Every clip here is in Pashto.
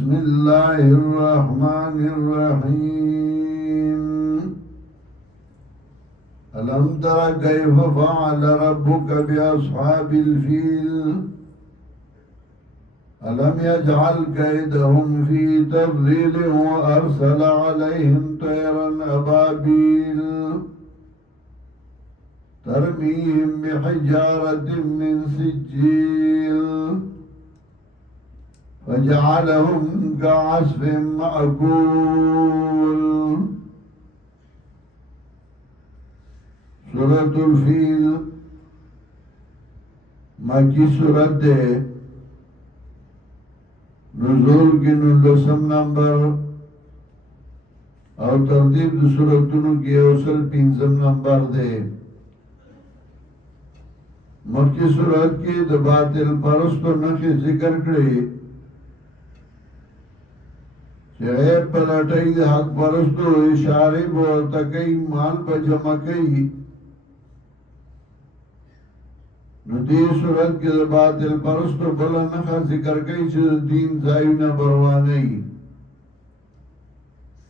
بسم الله الرحمن الرحيم ألم تر كيف فعل ربك بأصحاب الفيل ألم يجعل كيدهم في تضليل وأرسل عليهم طيرا أبابيل ترميهم بحجارة من سجيل فجعلهم كعصف مأكول. سورة الفیل مکی سورت دے، نزول کی 19 نمبر اور ترتیب سورتونو کی اوصل 5 نمبر دے. مکی صورت کی د باطل پرستو نخی ذکر کری چه غیب پلٹی د حق پرستو اشاری بورتا کئی مال پا جمع کئی. نو دی صورت کی د باطل پرستو بلا نخا ذکر کئی چه دین زائیونا بروانی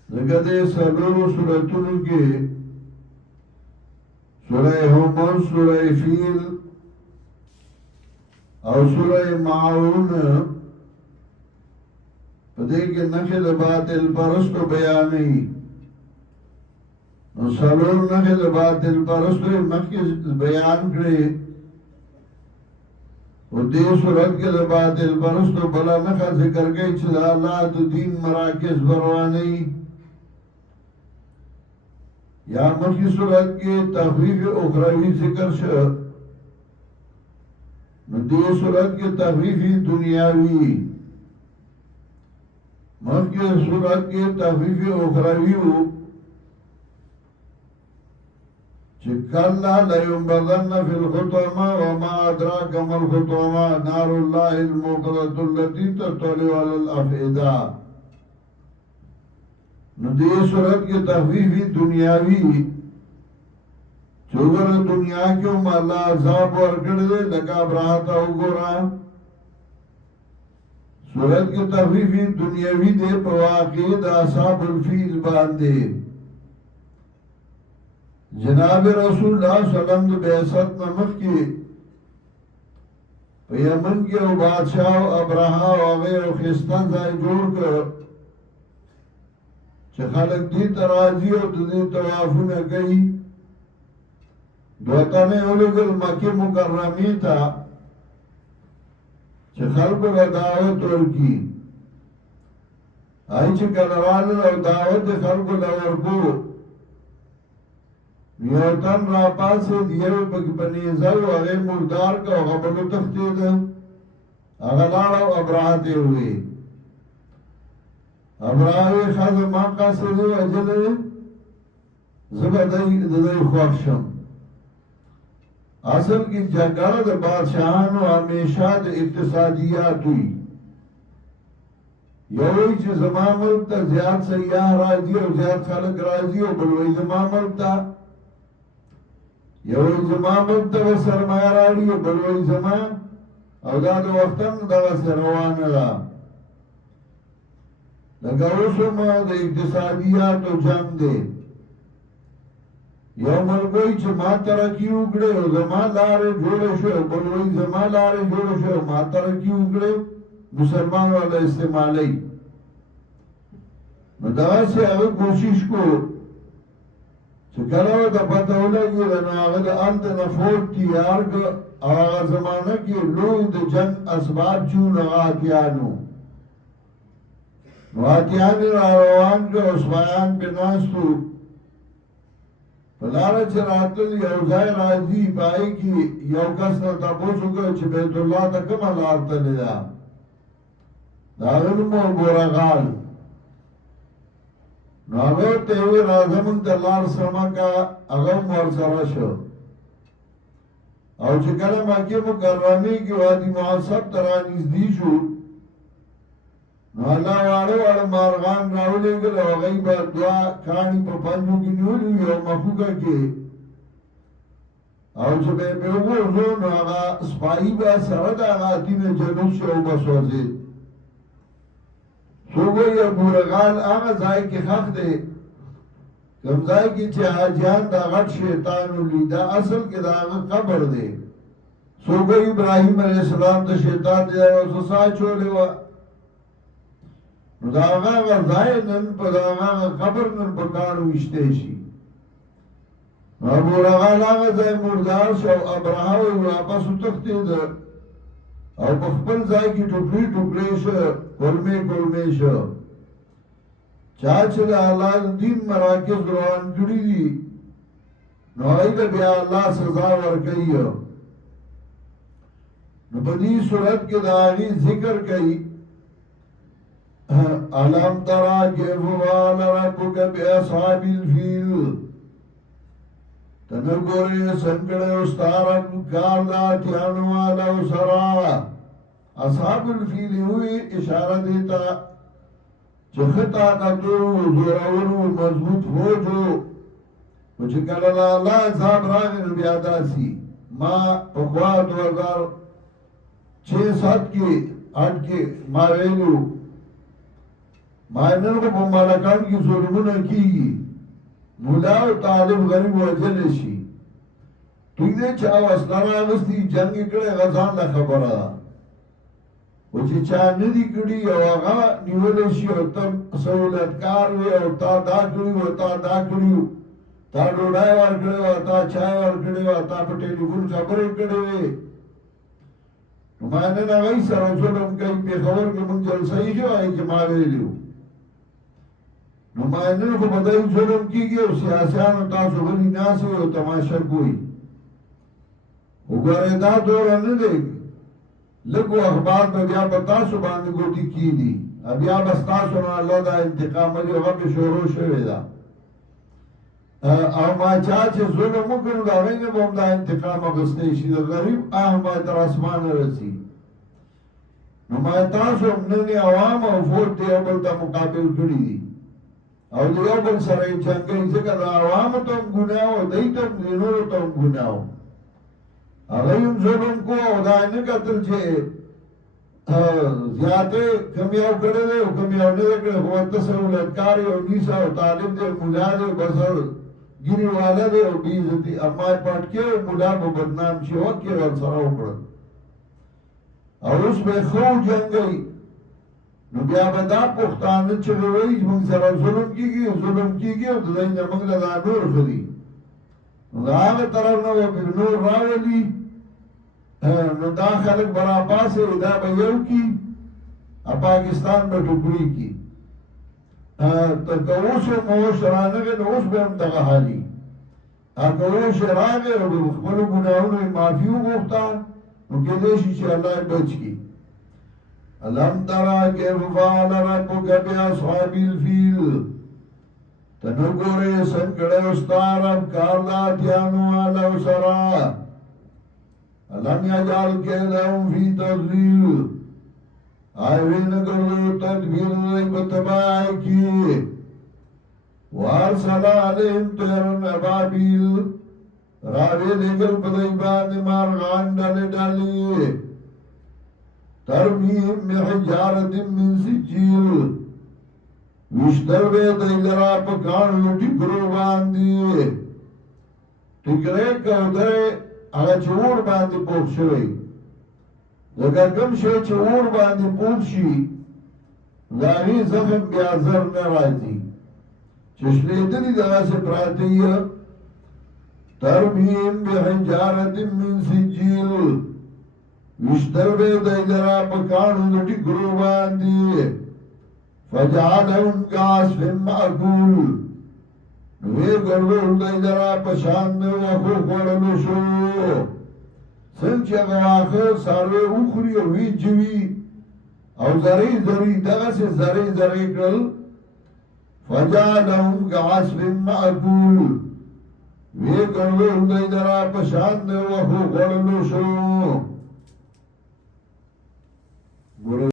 لگه دے سلورو صورتونو کی سورہ حمر، سورہ فیل او سورہ معاون پدے کے نخل باطل پرستو بیانی. نو سلور نخل باطل پرستو مخی بیان کرے و دے صورت کے باطل پرستو بلا نخا ذکر گئی چلا اللہ تو دین مراکز بروانی. یا مخی صورت کے تخویف اخروی ذکر شد، دی صورت کے تخفیفی دنیاوی، مخی صورت کے تخفیفی اخرویو چکلنا لیمبذن فی الخطومہ وما ادراک ما الخطومہ نار اللہ الموقدۃ التي تطلع علی الافئدہ. دی صورت کے تخفیفی دنیاوی چوگر دنیا کیوں اللہ عذاب ورکڑ دے لگا براہتا ہو گورا. صورت کی تخفیفی دنیاوی دے پواقع دا اصحاب الفیل باندے. جناب رسول اللہ صلی اللہ علیہ وسلم دے بیعصت نمک کی یمن کے او بادشاہ و ابراہا و غیر و خستان زائی جوڑ کر چه خلق دی ترازی و دی توافون گئی دوتانے اولوگل مکی مکرمی تا چه خلقو کا دعوت ورکی آئی چه کلوال او دعوت خلقو لورکو نیوتن را پاسے دیو بنیزو اغی مردار کا غبلو تختید اغلالو ابراہتے ہوئے. ابراہی خاص ماقا سدو اجلے زبدائی ددائی خوخشم. اصل کی جگہ دا بادشاہانو ہمیشہ دا اقتصادیات ہوئی. یوئی چه زمان ملک تا زیاد سیاح راضی و زیاد خلق راضی و بلوئی زمان ملک تا یوئی زمان ملک تا سرمایہ راڑی و بلوئی زمان او دا دا وقتن دا سروان را لگا اسم دا اقتصادیات و جنگ دے. یو ملکوی چه ما ترکی اگڑے و زمان لارے جوڑے شو بلوئی زمان لارے جوڑے شو ما ترکی اگڑے مسلمان والا استعمالی. مدعا سے اگر کوشش کو چه کلاو دا پتہ لگی لنو اگر دا انت نفوت تیار کا آغا زمانہ کی لوگ دا جنگ اسباب چون آتیانو نو آتیانی روان کا اسبایان پہ ناستو فلارا چراتل یوزای راضی پائی کی یو کس نا تپوسو که چه بیت اللہ تا کم اللہ تلی دا داغنمو بورغال نو اگر تیوی رازمون تلار سمکا اگر مرسر شو او چکل مکی مکرمی کی وادی معصب ترانیز دی شو نو اللہ وارو وارو مارغان راولے گل او غیب دعا کانی پا پنجو کی نیولی یو مخوکا کے او چه بے پیوگو زون آغا سپائی با سرد آغا تین جنوب شو بسوزید. سوگوی بورغال آغا ځای کې خخ دی کم ځای کې چې حاجیان دا غټ شیطانو لی دا اصل کې دا آغا قبر دی سوگوی ابراہیم علیہ السلام دا شیطان دی دا سسا چولی و نو دا آغا ځای نن پا دا آغا قبر نن پکانو اشتے شي بورغال آغا ځای مردار شو ابراهاوی واپس تختی دا او بخبل ځای کې ټوکړي ټوکړي شو کلمې شو چا چې د الله دین مراکز روان کړي دي نو هغه بیا الله سزا ورکوي نو په دې صورت کې دا غي ذکر کوي علم ترى كيف فعل ربك بأصحاب الفيل تنگوری سنگڑے استارم کارداتیانو آلو سرا اصحاب الفیل ہوئی اشارہ دیتا چخطا قدو زورورو مضبوط ہو جو وچکل اللہ صاحب راغن بیادا سی ما پخوا 2006-7 کی 8 کی ما ویلو ما انن کو ممالکان کی ظلمون کی مولا و طالب غریب وجل شي توی دې چا وسلاره اغستی جنگ کړي غزان لا خبره و چې چا نه دی کړي او هغه نیول شي او تم سہولتکار وي او تا دا کړي او تا دا کړي تا ډوډۍ ورکړي او تا چای ورکړي او تا په ټلیفون خبرې کړي نو باندې دا وایي سره ظلم کوي په خبر کې مونږ جلسه یې جوړای چې ما ویلو نو ماینن کو بدای ظلم کیږي او سیاسيانو تاسو غلي ناس او تماشا کوي وګوره دا دور نه دی لګو اخبار به بیا پتا سو باندې ګوتی کیدی بیا بس تاسو نه الله دا انتقام دی هغه به شروع شوی دا او ما چې ظلم وکړو دا ویني بم دا انتقام غستې شي د غریب احمد تر اسمان رسی نو ما تاسو نه عوام او فوټ دی بل ته مقابل کړی دي او دیو بل سره څنګه ځکه دا عوام ته ګناو دای ته نور ته ګناو هغه یم ظلم کو او دا نه کتل چې زیاته کمیاو کړل او کمیاو نه کړل هو ته سہولتکار او نیسا او طالب دې مولا دې بسر ګری والا دې او دې عزت اما پټ کې مولا په بدنام شي او کې ور سره وکړ او اوس به خو جنگي نو بیا به دا پښتانه چې وایي موږ سره ظلم کیږي او دای نه موږ له نور خوري نو هغه طرف نه به نور راولي نو دا خلک برا پاسه دا به یو کی پاکستان به ټوکړي کی ته کوڅه مو شرانه نو اوس به هم دغه حالي هغه شرانه او خپل ګناهونو معافي وغوښتا نو کې دې چې الله بچ کی علم ترى كيف فعل ربك بأصحاب الفيل تنگوری سنگڑے استارب کارداتیانو آلو سرا علم یجال کیدہم فی تضلیل آئیوین کردو تدبیر دی بتبائی کی وارسل علیہم تیرن ابابیل راوی لگل بدیبان مارغان ڈالی ڈالی ترمیم بحجارت من سجیل وشتر بے دیلرا پکان لٹی کرو باندی ٹکرے کودرے اگا چور باندی پوک شوئی لگا کم شوئی چور باندی پوک شی داغی زخم بیازر نرازی چشلی دلی دغا سے پراتی ترمیم بحجارت من سجیل وشتر بے دیلرا پکانو لٹی کرو باندی فجعلهم كعصف مأكول نوے گردو دیلرا پشاند وخو خوڑلو شو سنچ اگواخر ساروے اخری وی جوی او زری دغا سے زری کرل فجعلهم كعصف مأكول وی گردو دیلرا پشاند وخو خوڑلو شو